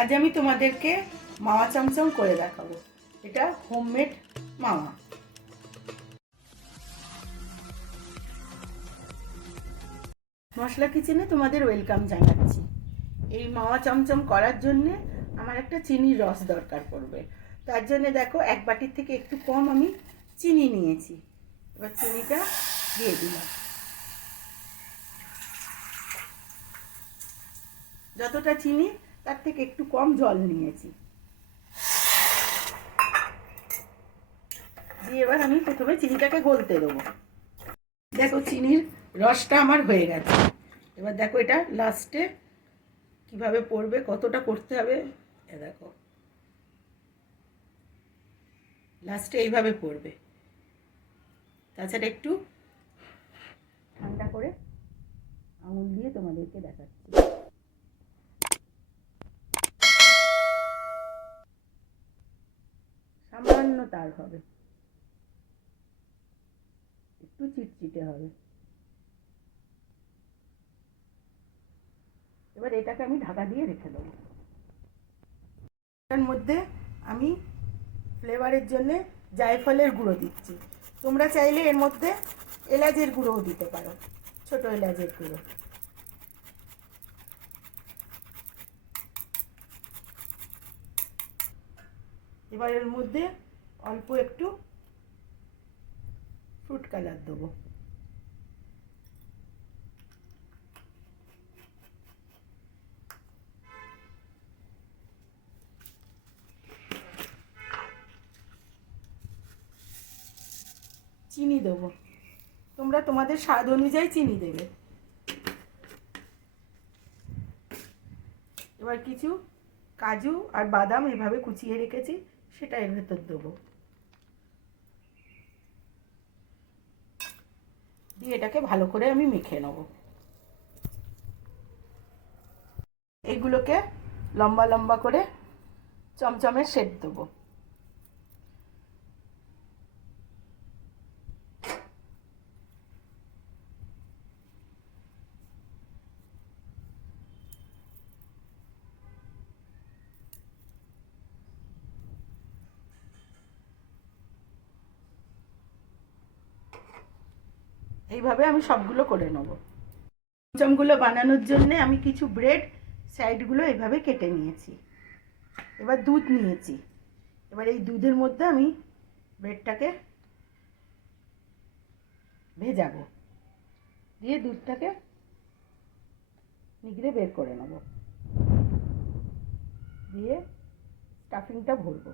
আজ আমি তোমাদেরকে মাওয়া চমচম করে দেখাবো। এটা হোমমেড মাওয়া। মশলা কিচেনে তোমাদের ওয়েলকাম জানাচ্ছি। এই মাওয়া চমচম করার জন্যে আমার একটা চিনির রস দরকার পড়বে। তার জন্য দেখো, এক বাটির থেকে একটু কম আমি চিনি নিয়েছি। এবার চিনিটা দিয়ে দিলাম। যতটা চিনি তার থেকে একটু কম জল নিয়েছি। দিয়ে এবার আমি প্রথমে চিনিটাকে গলতে দেবো। দেখো চিনির রসটা আমার হয়ে গেছে। এবার দেখো এটা লাস্টে কীভাবে পড়বে, কতটা করতে হবে, এ দেখো। লাস্টে এইভাবে পড়বে। তাছাড়া একটু ঠান্ডা করে আঙুল দিয়ে তোমাদেরকে দেখাচ্ছি। সামান্য তার হবে। একটু চিটচিটে হবে। এবার এটাকে আমি ঢাকা দিয়ে রেখে দেবো। এটার মধ্যে আমি ফ্লেভারের জন্য জায়ফলের গুঁড়ো দিচ্ছি। তোমরা চাইলে এর মধ্যে এলাচের গুঁড়োও দিতে পারো, ছোট এলাচের গুঁড়ো। এবার এর মধ্যে অল্প একটু ফ্রুট কালার দেবো। চিনি দেবো। তোমরা তোমাদের স্বাদ অনুযায়ী চিনি দেবে। এবার কিছু কাজু আর বাদাম এভাবে কুচিয়ে রেখেছি। সেটা এর ভেতর দেবো। দিয়ে এটাকে ভালো করে আমি মেখে নেব। এইগুলোকে লম্বা লম্বা করে চমচমের শেপ দেবো। এইভাবে আমি সবগুলো করে নেব। চমচমগুলো বানানোর জন্য আমি কিছু ব্রেড সাইডগুলো এইভাবে কেটে নিয়েছি। এবার দুধ নিয়েছি। এবার এই দুধের মধ্যে আমি ব্রেডটাকে ভেজাবো। দিয়ে দুধটাকে নিগড়ে বের করে নেব। দিয়ে স্টাফিংটা ভরবো।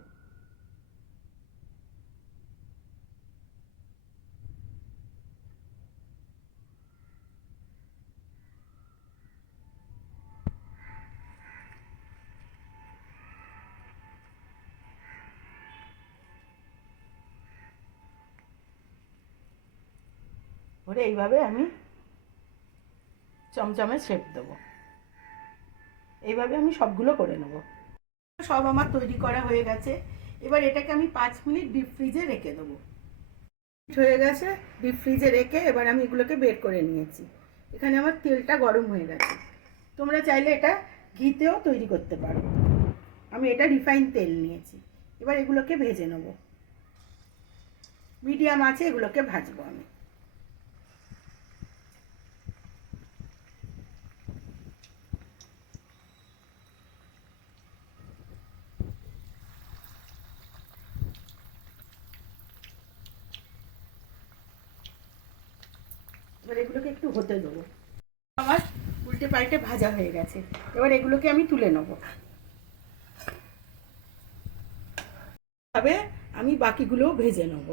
ভরে এইভাবে আমি চমচমে শেপ দেবো। এইভাবে আমি সবগুলো করে নেব। সব আমার তৈরি করা হয়ে গেছে। এবার এটাকে আমি পাঁচ মিনিট ডিপ ফ্রিজে রেখে দেবো। হয়ে গেছে ডিপ ফ্রিজে রেখে এবার আমি এগুলোকে বের করে নিয়েছি। এখানে আমার তেলটা গরম হয়ে গেছে। তোমরা চাইলে এটা ঘিতেও তৈরি করতে পারো। আমি এটা রিফাইন তেল নিয়েছি। এবার এগুলোকে ভেজে নেব। মিডিয়াম আছে, এগুলোকে ভাজবো আমি। এবার এগুলোকে একটু হতে দেবো। আমার উল্টে পাল্টে ভাজা হয়ে গেছে। এবার এগুলোকে আমি তুলে নেব। তবে আমি বাকিগুলোও ভেজে নেব।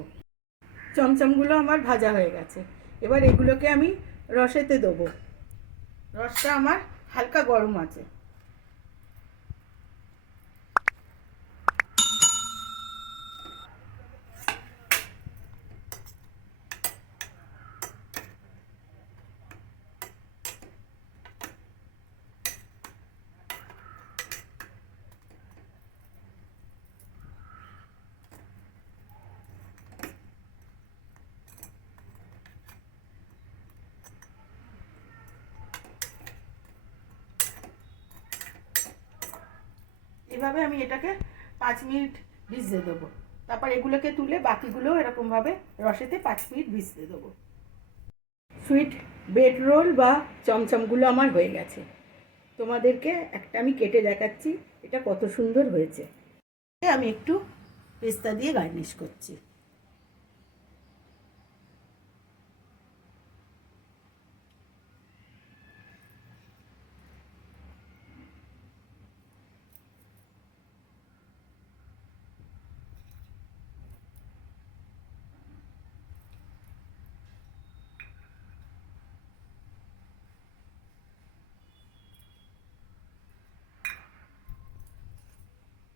চমচমগুলো আমার ভাজা হয়ে গেছে। এবার এগুলোকে আমি রসেতে দেবো। রসটা আমার হালকা গরম আছে। এইভাবে আমি এটাকে পাঁচ মিনিট ভিজতে দেবো। তারপর এগুলোকে তুলে বাকিগুলো এরকমভাবে রসেতে পাঁচ মিনিট ভিজতে দেবো। সুইট ব্রেড রোল বা চমচমগুলো আমার হয়ে গেছে। তোমাদেরকে একটা আমি কেটে দেখাচ্ছি, এটা কত সুন্দর হয়েছে। আমি একটু পেস্তা দিয়ে গার্নিশ করছি।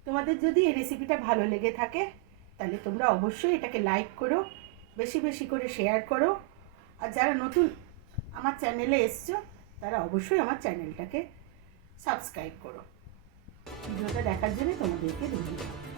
তোমাদের যদি এই রেসিপিটা ভালো লেগে থাকে, তাহলে তোমরা অবশ্যই এটাকে লাইক করো, বেশি বেশি করে শেয়ার করো। আর যারা নতুন আমার চ্যানেলে এসছো, তারা অবশ্যই আমার চ্যানেলটাকে সাবস্ক্রাইব করো। ভিডিওটা দেখার জন্য তোমাদেরকে ধন্যবাদ।